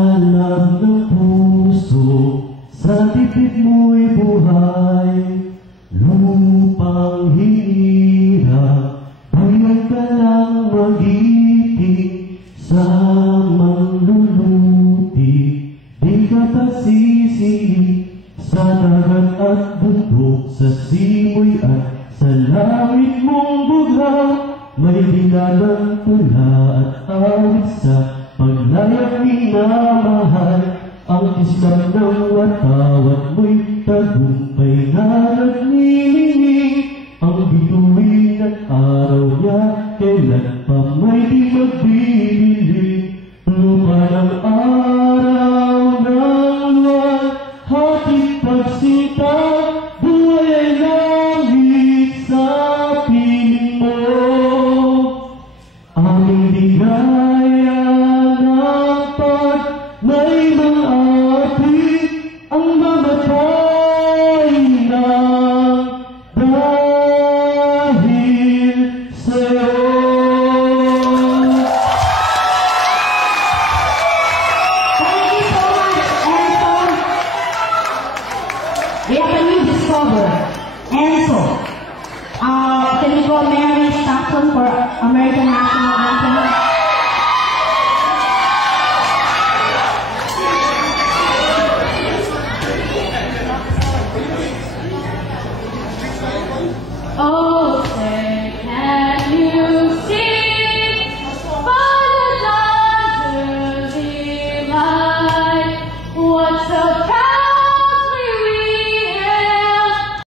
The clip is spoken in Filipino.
Alam ng puso, sa dibdib mo'y buhay. Lupang hinirang, payag ka lang magiting. Sa manluluti, di ka pasisinig. Sa dagat at bundok, sa simoy at sa langit mong bugha. May dilalang tula at awit sa paglayang minamahal. Ang islam ng watawat mo'y tagumpay na nagnini.